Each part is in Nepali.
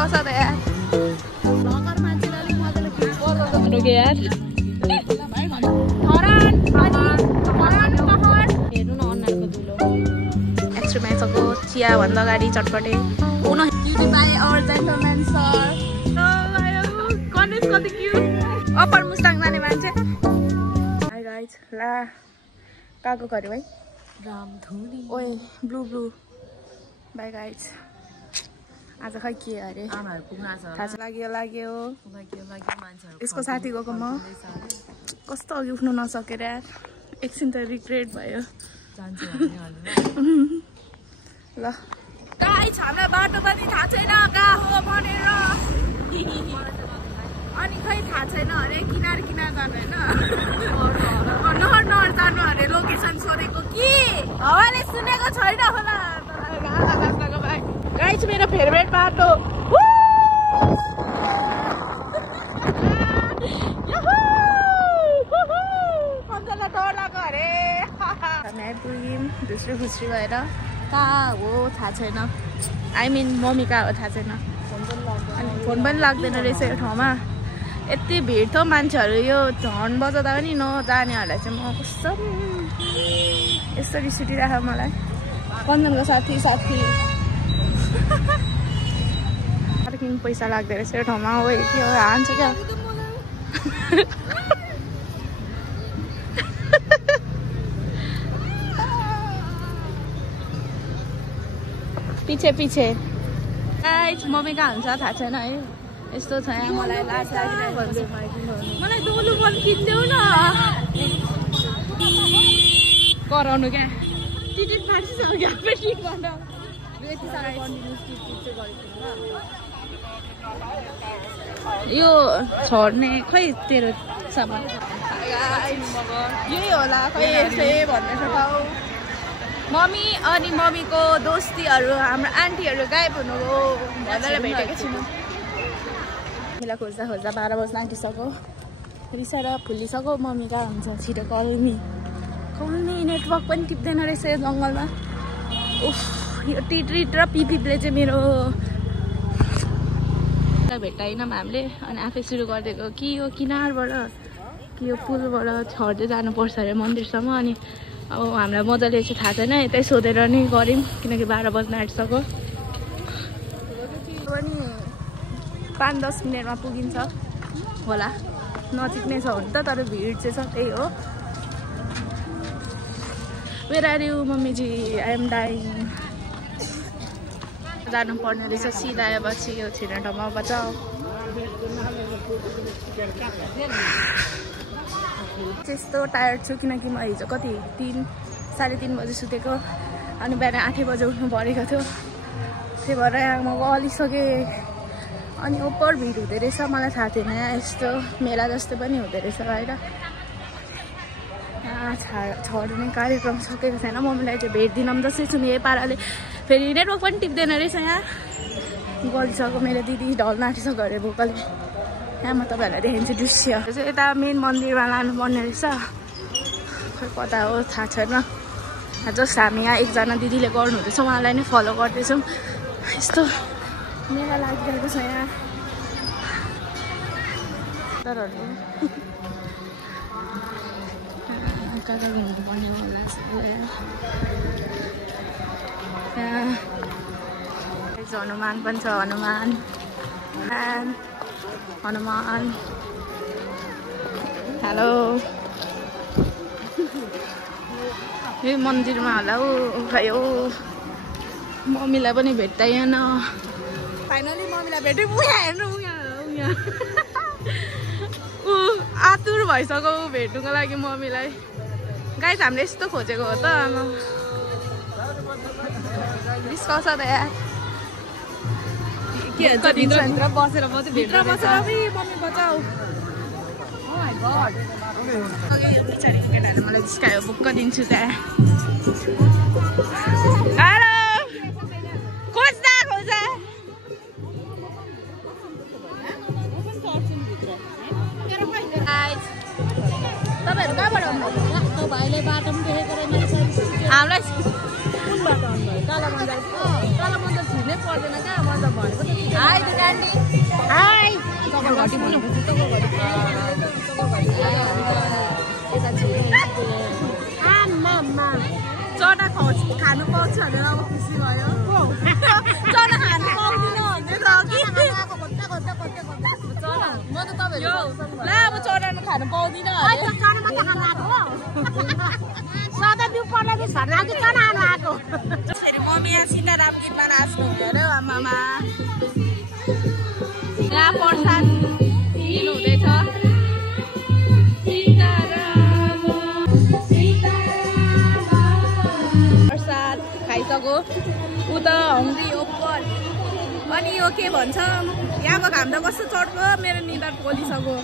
बिस्काउँछ त यार ब्लगर मान्छेले अलिक मजाले रुके यार हेर्नु न अनुहारको धुलो एक्सट्रिमाइसको चिया भन्दा अगाडि चटपटे पुनः बाई आवर जेन्टलम्यान सर कति क्युट अप्पर मुस्ताङ जाने मान्छे हाई गाइज ला काको गर्यो है रामधुनी ओए ब्लू ब्लू बाई गाइज आज खै के अरे लाग्यो यसको साथी गएको म कस्तो अघि उठ्नु नसकेर यार एकछिन त रिग्रेट भयो ल गाइज हामीलाई बाटो पनि थाहा छैन कहाँ हो भनेर अनि खै थाहा छैन अरे किनार जानु होइन नहर जानु अरे लोकेसन सोधेको कि हावाले सुनेको छैन होला गाइज मेरो फेभरेट बाटो डर लाग्यो अरे हामी आइपुग्यौँ दोस्रो खुसी भएर कहाँ हो थाहा छैन आई मिन मम्मी कहाँ हो थाहा छैन अनि फोन पनि लाग्दैन रहेछ यो ठाउँमा यति भिड थियो मान्छेहरू यो हर्न बजाउँदा पनि नजानेहरूलाई चाहिँ म कस्तो यस्तो रिस उठिरहेको मलाई कञ्चनको साथी पार्किङ पैसा लाग्दो रहेछ यो ठाउँमा हो के हो हान्छ क्या पछि मम्मी कहाँ हुन्छ थाहा छैन है यस्तो छ यहाँ मलाई लाज लागिरहेको हुन्छ मलाई दोलु बल किनिदेऊ न कराउनु क्या टिकट फाटिसक्यो क्या पेटी भन्द यति साह्रो कन्टिन्युस टिकट गरेको यो छर्ने खै तेरो सामान यही होला खै यसै भन्ने छ मम्मी अनि मम्मीको दोस्तीहरू हाम्रो आन्टीहरू गायब हुनुभयो भनेर भेटेको छैनौँ मिला खोज्दा 12 बज्न आँटिसक्यो रिसाएर फुलिसक्यो मम्मी कहाँ हुन्छ छिटो कल्मी नेटवर्क पनि टिप्दैन रहेछ यो जङ्गलमा उफ यो टिट र पिपीले चाहिँ मेरो भेट्टाएनौँ हामीले अनि आफै सुरु गरिदिएको कि यो किनारबाट कि यो पुलबाट छर्दै जानुपर्छ अरे मन्दिरसम्म अनि अब हामीलाई मजाले चाहिँ थाहा छैन यतै सोधेर नै गऱ्यौँ किनकि 12 बज्न आँटिसक्यो पनि 5-10 मिनटमा पुगिन्छ होला नजिक नै छ हुन त तर भिड चाहिँ छ त्यही हो वेयर आर यु मम्मीजी आई एम डाइङ जानुपर्ने रहेछ सिधा पछि यो छिर्ने ठाउँमा बचाऊ त्यस्तो टायर्ड छु किनकि म हिजो कति 3-3:30 बजी सुतेको अनि बिहान 8 बजे उठ्नु परेको थियो त्यही भएर म गलिसकेँ अनि ओपर भिड हुँदो रहेछ मलाई थाहा थिएन यस्तो मेला जस्तो पनि हुँदो रहेछ बाहिर यहाँ छर्ने कार्यक्रम सकेको छैन मम्मीलाई चाहिँ भेट्दिनँ जस्तै छु यही पाराले फेरि नेटवर्क पनि टिप्दैन रहेछ यहाँ गलिसक्यो मेरो दिदी ढल्न आँटिसक्यो अरे भोकले यहाँ म तपाईँहरूलाई देखाइदिन्छु दृश्य चाहिँ यता मेन मन्दिरमा लानुपर्ने रहेछ खै कता हो थाहा छैन जस्ट हामी यहाँ एकजना दिदीले गर्नुहुँदैछ उहाँलाई नै फलो गर्दैछौँ यस्तो मेला लागिरहेको छ यहाँ तरहरू कता घुम्नुपर्ने होला हनुमान पनि छ हनुमान हेलो यो मन्दिरमा होला हो भयो मम्मीलाई पनि भेट्दैन फाइनली मम्मीलाई भेटेँ हेर्नु ऊ आतुर भइसक्यो भेट्नुको लागि मम्मीलाई गाइस हामीले यस्तो खोजेको हो त आमा बिस्काउँछ त यार के हुन्छ भित्र बसेर मात्रै भित्र बसेर पनि मम्मी बचाऊ ओ माय गॉड पछाडिको केटाहरूले मलाई जिस्कायो बुक्क दिन्छु त्यहाँ हेलो खोज्दा तपाईँहरू कहाँबाट आउनुभएको भाइले बाटो पनि देखेको रहेछ हामीलाई कुनबाट अन्त काला मन्दिर छिर्नै पर्दैन क्या मतलब भनेको त हाई दुकान्डी हाई चकरघटी भनेपछि चकरघटी यता छिर्ने आम्मा चना खानु पाउँछ भनेर अब खुसी भयो चना खानु पाउँदिन भन्दै त म त तपाईहरु ला अब चना खानु पाउँदिन अरे चना मात्र खान आएको सदा बिउ पर्ला कि सर्ना कि चना खान आएको फेरि मम्मी यहाँ सीताराम गीतमा नाच्नु हुँदै अरे आमामा यहाँ प्रसाद दिनु हुँदैछ प्रसाद खाइसक्यो उता हङ्ग्री ओपर अनि यो के भन्छ यहाँको घाम त कस्तो चढ्को मेरो निधार पोलिसक्यो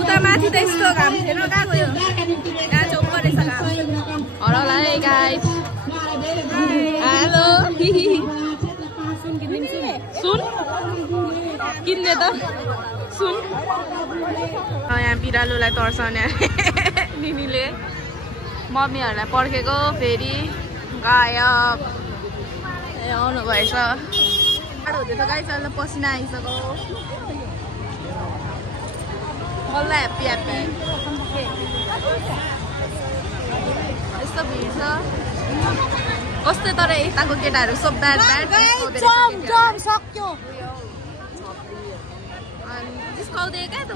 उता माथि त यस्तो घाम थिएन कहाँ गयो यहाँ चाहिँ ओपर रहेछ घाम हराउला है गाइस हेलो सुन किन्ने त सुन यहाँ बिरालोलाई तर्साउने निनीले मम्मीहरूलाई पर्खेको फेरि गायब ए आउनु भएछ टाढो हुँदैछ गाइस अहिले पसिना आइसक्यो बल्ल ह्याप्पी ह्याप्पी यस्तो भिड छ कस्तो तर यताको केटाहरू सब ब्याड सक्यो जिस्काउँदै क्या त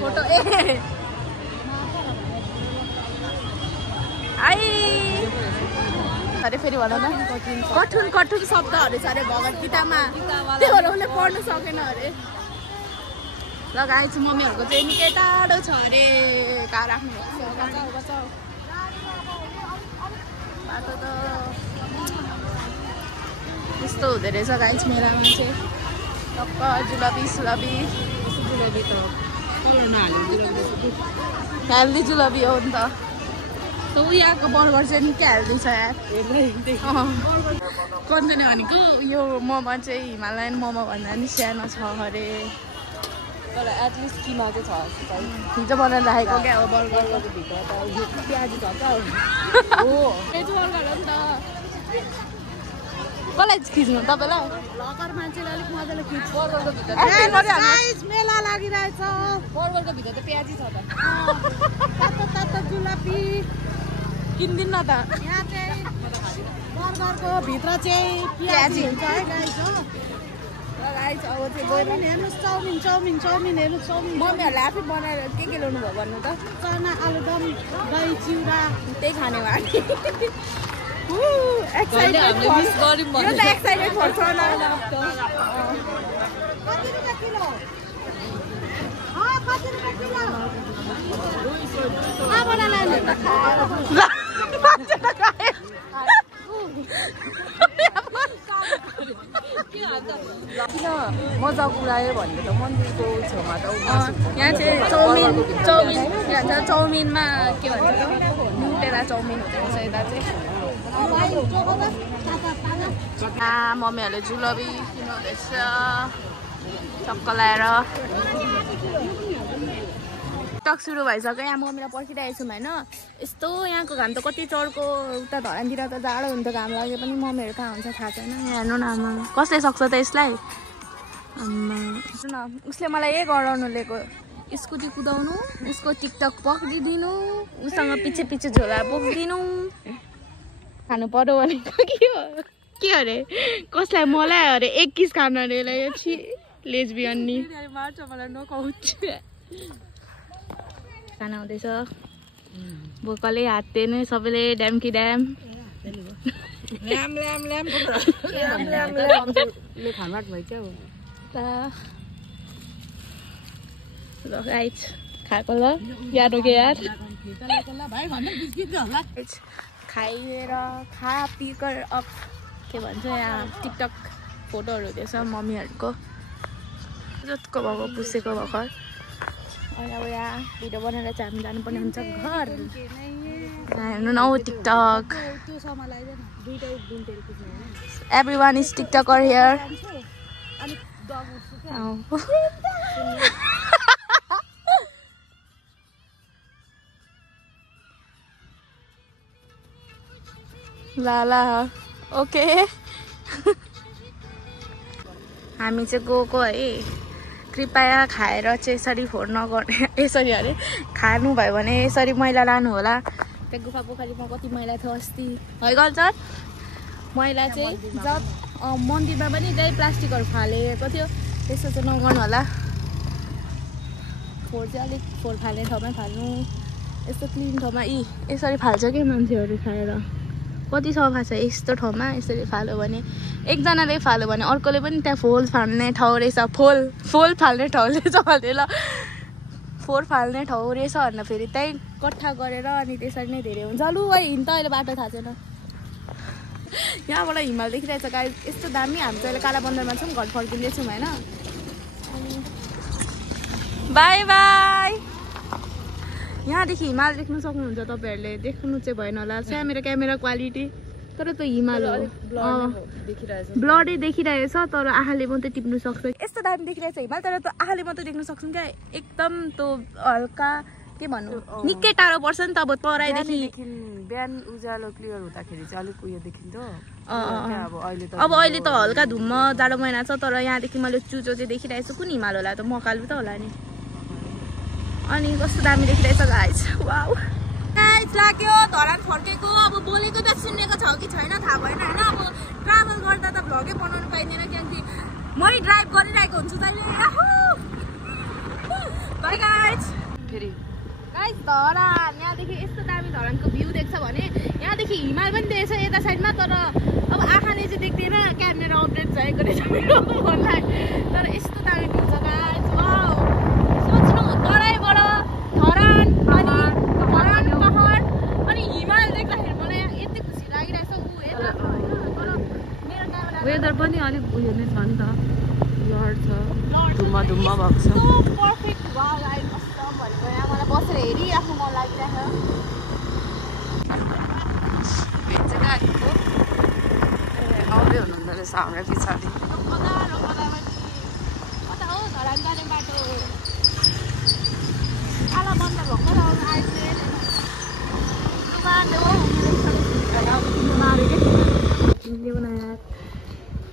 फोटो ए आई अरे फेरि भन न कठुन कठुन शब्दहरू छ अरे भगवत गीतामा त्यो भएर उसले पढ्नु सकेन अरे लगाए चाहिँ मम्मीहरूको चाहिँ निकै टाढो छ अरे कहाँ राख्नु बाटो त यस्तो हुँदो रहेछ गाइस मेलामा चाहिँ टक्क जुलबी सुलबी जुलबी त कलर नहाल्यो हेल्दी जुलबी हो नि त यहाँको बर्गर चाहिँ निकै हेल्दी छ यार कन्दैन भनेको यो मोमो चाहिँ हिमालयन मोमो भन्दा नि सानो छ अरे तर एटलिस्ट किमा चाहिँ छ हिजो बनाएर राखेको क्या हो बर्गरको भित्र त प्याजी छ क्या हो भेज बर्गर हो नि त कसलाई खिच्नु तपाईँलाई लकर मान्छेले अलिक मजाले खिच बर्गरको भित्र मेला लागिरहेछ बर्गरको भित्र त प्याजी छ त तातो जुलापी किन्दिन न त यहाँ चाहिँ बर्गरको भित्र चाहिँ प्याजी हुन्छ है गाइस हो गाइस अब चाहिँ गएर हेर्नुहोस् चाउमिन हेर्नुहोस् चाउमिन मम्मीहरूले आफै बनाएर के ल्याउनु भयो भन्नु त चना आलुदम दही चिउरा त्यही खाने भयो एक्साइटेड फर चना कति रुपियाँ किलो किन मजाक उडायो भनेको त मन्दिरको छेउमा त यहाँ चाहिँ चाउमिनमा के भन्छ नुटेला चाउमिन हुन्छ यता चाहिँ मम्मीहरूले जुलबी किन्नुहुँदैछ चक्क ल्याएर टक सुरु भइसक्यो यहाँ मम्मीलाई पर्खिरहेको छौँ होइन यस्तो यहाँको घाम त कति चढ्को उता धरानतिर त जाडो हुन्छ घाम लागे पनि मम्मीहरू कहाँ हुन्छ थाहा छैन हेर्नु न आमा कसले सक्छ त यसलाई आमा सुन उसले मलाई यही गराउनु लिएको स्कुटी कुदाउनु उसको टिकटक पक्रिदिनु उसँग पछि पछि झोला बोकिदिनु खानु पर्यो भनेको के अरे कसलाई मलाई अरे एक किस खानु अरे यसलाई लेजबियन नि मार्छ मलाई नखाउँछ खाना हुँदैछ भोकले हात्ते नै सबैले ड्याम कि ड्याम खाएको ल याद हो कि यार खाइएर खा पिकर अप के भन्छ यहाँ टिकटक फोटोहरू हुँदैछ मम्मीहरूको जतको भएको पुसेको भर्खर अनि अब यहाँ भिडियो बनाएर चाहिँ हामी जानुपर्ने हुन्छ घर हेर्नु न TikTok everyone is TikToker here ल ओके हामी चाहिँ गएको है कृपया खाएर चाहिँ यसरी फोहोर नगर्ने यसरी अरे खानुभयो भने यसरी मैला लानु होला त्यहाँ गुफा पोखरीमा कति मैला थियो अस्ति है गल्छन् मैला चाहिँ मन्दिरमा पनि त्यही प्लास्टिकहरू फालेको थियो त्यस्तो चाहिँ नगर्नु होला फोहोर चाहिँ अलिक फोहोर फाल्ने ठाउँमै फाल्नु यस्तो क्लिन ठाउँमा यसरी फाल्छ कि मान्छेहरू खाएर कति सफा छ यस्तो ठाउँमा यसरी फाल्यो भने एकजनाले फाल्यो भने अर्कोले पनि त्यहाँ फोहोर फाल्ने ठाउँ रहेछ फोहोर फाल्ने ठाउँ रहेछ भने ल फोहोर फाल्ने ठाउँ रहेछ भनेर फेरि त्यहीँ कट्ठा गरेर अनि त्यसरी नै धेरै हुन्छ लु है हिँड्छ अहिले बाटो थाहा छैन यहाँबाट हिमाल देखिरहेछ गाई यस्तो दामी हामी चाहिँ अहिले काला बन्दरमा छौँ घर फर्किँदैछौँ होइन बाई बाई यहाँदेखि हिमाल देख्न सक्नुहुन्छ तपाईँहरूले देख्नु चाहिँ भएन होला सायद मेरो क्यामेरा क्वालिटी तर त्यो हिमाल हो ब्लडै देखिरहेछ तर आँखाले मात्रै टिप्नु सक्छ यस्तो दामी देखिरहेछ हिमाल तर त्यो आँखाले मात्रै देख्न सक्छौँ क्या एकदम त्यो हल्का के भन्नु निकै टाढो पर्छ नि त अब तराईदेखि बिहान उज्यालो क्लियर हुँदाखेरि चाहिँ अलिक उयो देखिन्थ्यो अब अहिले त हल्का धुम्म जाडो महिना छ तर यहाँदेखि मैले चुचो चाहिँ देखिरहेको छु कुन हिमाल होला त मकालु त होला नि अनि कस्तो दामी देखिरहेछ गाइस वाउ गाइस लाग्यो धरान फर्केको अब बोलेको त सुनेको छ कि छैन थाहा भएन होइन अब ट्राभल गर्दा त भ्लगै बनाउनु पाइँदैन किनकि मै ड्राइभ गरिरहेको हुन्छु जहिले बाइ गाइस फेरि गाइस धरान यहाँदेखि यस्तो दामी धरानको भ्यू देख्छ भने यहाँदेखि हिमाल पनि देख्छ यता साइडमा तर अब आँखाले चाहिँ देख्दैन क्यामेरा अपडेट भएको रहेछ मेरो फोनलाई तर यस्तो दामी भ्यू छ गाइस वाउ सोच्नु तराईबाट धरान अनि धरान पहाड अनि हिमाल देख्दाखेरि मलाई यति खुसी लागिरहेछ यता वेदर पनि अलिक उयो नै छ नि त लड छ धुम्मा भएको छ पर्फेक्ट वाउ गाइस कस्तो भनेको यहाँ मलाई बसेर हेरिराख्नु मन लागिरहेको आउँदै हुनुहुँदो रहेछ हाम्रो पछाडि कता हो धरान जाने बाटो आला बन्द भएको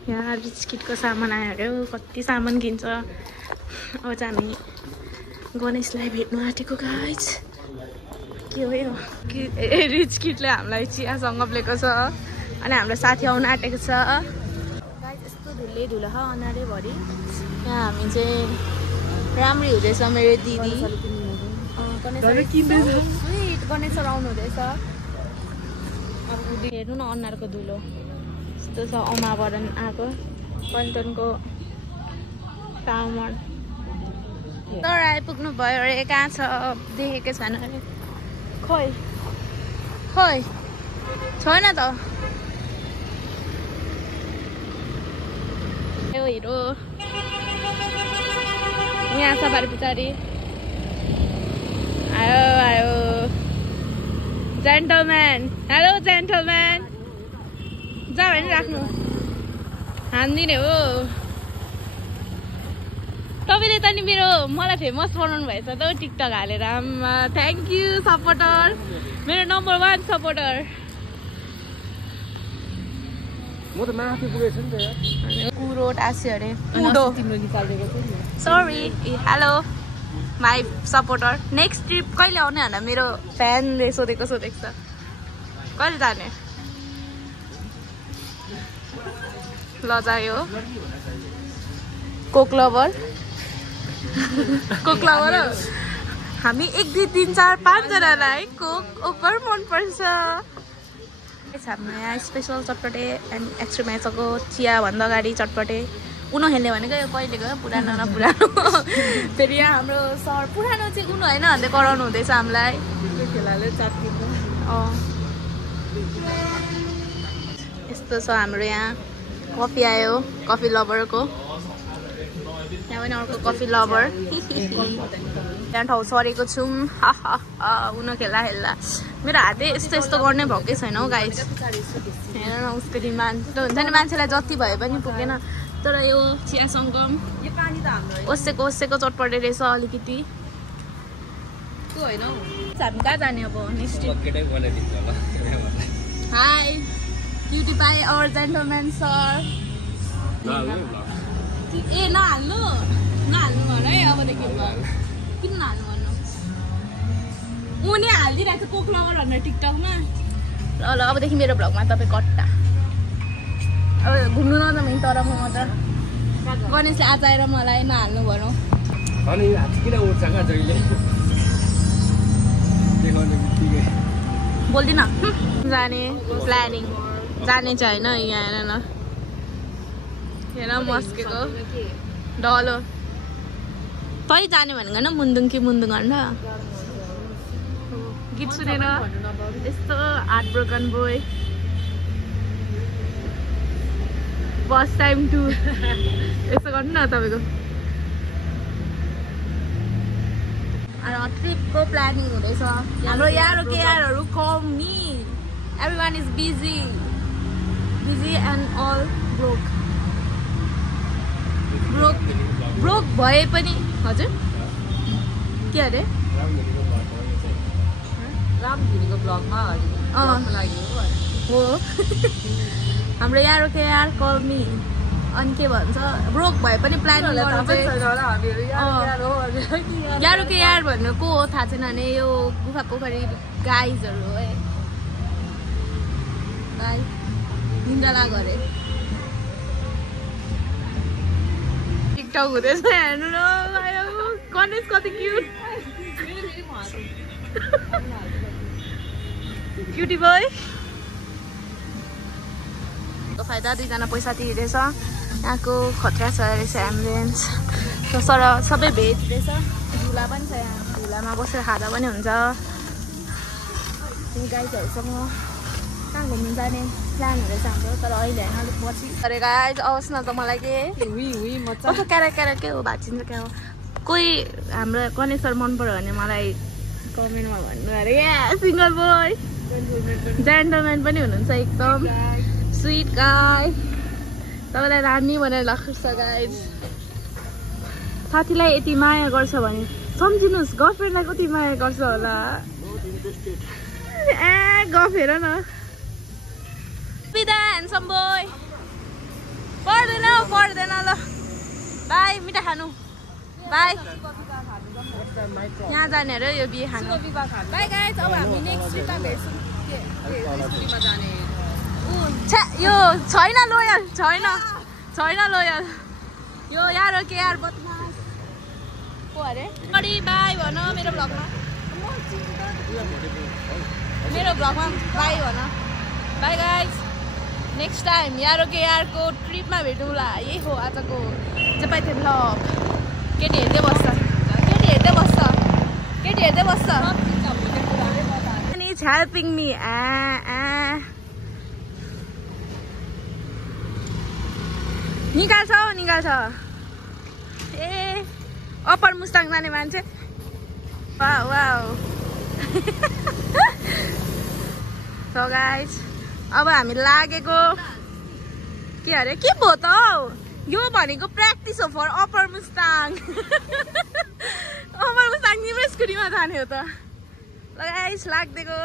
यहाँ बिस्किटको सामान आयो अरे कति सामान किन्छ अब चाहिँ हामी गणेशलाई भेट्नु आँटेको गाइस के हो यो रिच किटले हामीलाई चिया सङ्गप लिएको छ अनि हाम्रो साथी आउनु आँटेको छ गाइस यस्तो धुलै धुलो छ अनारैभरि यहाँ हामी चाहिँ राम्रै हुँदैछ मेरो दिदी गणेश आउनु हुँदैछ हेर्नु न अनुहारको धुलो यस्तो छ अमावरण आएको कन्टनको टामर तर आइपुग्नु भयो अरे कहाँ छ देखेकै छैन अरे खोइ छैन त हिरो यहाँ छ बारी पछाडि आयो जेन्टलम्यान हेलो जेन्टलम्यान जा भने राख्नु हान्दिने हो तपाईँले त नि मलाई फेमस बनाउनु भएछ त टिकटक हालेर आमा थ्याङ्क यू सपोर्टर मेरो नम्बर 1 सपोर्टर म त माथि पुगेछु नि त कुरो टास्यो अरे sorry hello my supporter next trip कहिले आउने भनेर मेरो फ्यानले सोधेको छ कहिले जाने लजायो कोक लभर हामी 1 2 3 4 5 जनालाई कोक ओभर मनपर्छ हाम्रो यहाँ स्पेसल चटपटे एन्ड एक्सट्रिमाइसको चिया भन्दा अगाडि चटपटे उनो खेल्ने भनेको यो कहिलेको पुरानो न पुरानो फेरि यहाँ हाम्रो सर पुरानो चाहिँ उनो होइन भन्दै कराउनु हुँदैछ हामीलाई खेलाले चाटिन्छ यस्तो छ हाम्रो यहाँ कफी आयो कफी लभरको यहाँ पनि अर्को कफी लभर यहाँ ठाउँ सरेको छौँ उनो खेल्दा मेरो हातै यस्तो गर्ने भएकै छैन हौ गाइस हेर न उसको डिमान्ड हुन्छ नि मान्छेलाई जति भए पनि पुग्दैन तर यो चिया सङ्गम यो पानी त हाम्रो ओसेको चटपटे रहेछ अलिकति त्यो होइन हामी कहाँ जाने अब हाई क्युटी पाई और जेन्टलम्यान सर ए नहाल्नु होला है अबदेखि किन नहाल्नु भन्नु उनी हालिदिइरहेको छ कोक लभर भनेर टिकटकमा ल अबदेखि मेरो भ्लगमा तपाईँ कट्टा अब घुम्नु नजाउँ तर म त गणेशले आज आएर मलाई नहाल्नु भनौँ अनि किन उठ्छ कहाँ जहिले बोल्दिन जाने प्लानिङ जाने चाहिँ होइन यहाँ हेर न हेर मस्केको डलो तै जाने भनेको न मुन्दुङ कि मुन्दुङ अन्त गीत सुनेर यस्तो heart broken boy first time to यस्तो गर्नु न तपाईँको ट्रिपको प्लानिङ हुँदैछ हाम्रो यारो केआरहरू कम नि everyone is busy and all broke भए पनि हजुर के अरे रामधुनीको ब्लगमा हो हाम्रो यारो केआर कल मी अनि के भन्छ ब्रोक भए पनि प्लान यारो केआर भन्नु को हो थाहा छैन भने यो गुफा पोखरी गाइजहरू हो है गाई निन्द्रा लाग्यो अरे टिकटक हुँदैछ हेर्नु न गणेश कति क्युट क्युटी बोय फाइदा दुईजना पैसा तिर्दैछ यहाँको खतरा छ रहेछ एम्बुलेन्स तर सबै भेज रहेछ झुला पनि छ यहाँ झुलामा बसेर खाँदा पनि हुन्छ गाइजहरूसँग कहाँ घुम्नु जाने प्लान हुँदैछ हाम्रो तर अहिले होइन अलिक पछि अरे गाइज आओस् न त मलाई के कस्तो क्यारा के हो भाँचिन्छ क्या हो कोही हाम्रो गणेश सर मन पऱ्यो भने मलाई कमेन्टमा भन्नु अरे सिङ्गल बोय जेन्टलम्यान पनि हुनुहुन्छ एकदम स्वीट गाई तपाईँलाई रानी भनेर लाग्छ गाइज साथीलाई यति माया गर्छ भने सम्झिनुहोस् गर्लफ्रेन्डलाई कति माया गर्छ होला ए गफ हेर न बिदा ह्यान्डसम बोय पढ्दैन ल बाई मिठा खानु बाई यहाँ जाने अरे यो बिहे खानु बाई गाइज अब हामी नेक्स्ट ट्रिपमा भेट्छौँ यो छैन लोयल यो यार के यार बदमास को अरे बडी बाई भन मेरो ब्लगमा बाई भन बाई गाइज नेक्स्ट टाइम यारो के यारको ट्रिपमा भेटौँला यही हो आजको चपाइथे ब्लग केटी हेर्दै बस्छ अनि इट्स हेल्पिङ मी निकाल्छ ए अप्पर मुस्ताङ जाने मान्छे वाउ सो गाइज अब हामी लागेको के अरे के भयो त यो भनेको प्र्याक्टिस हो फर अप्पर मुस्ताङ तिम्रो स्कुटीमा जाने हो त ल गाइज लाग्दिएको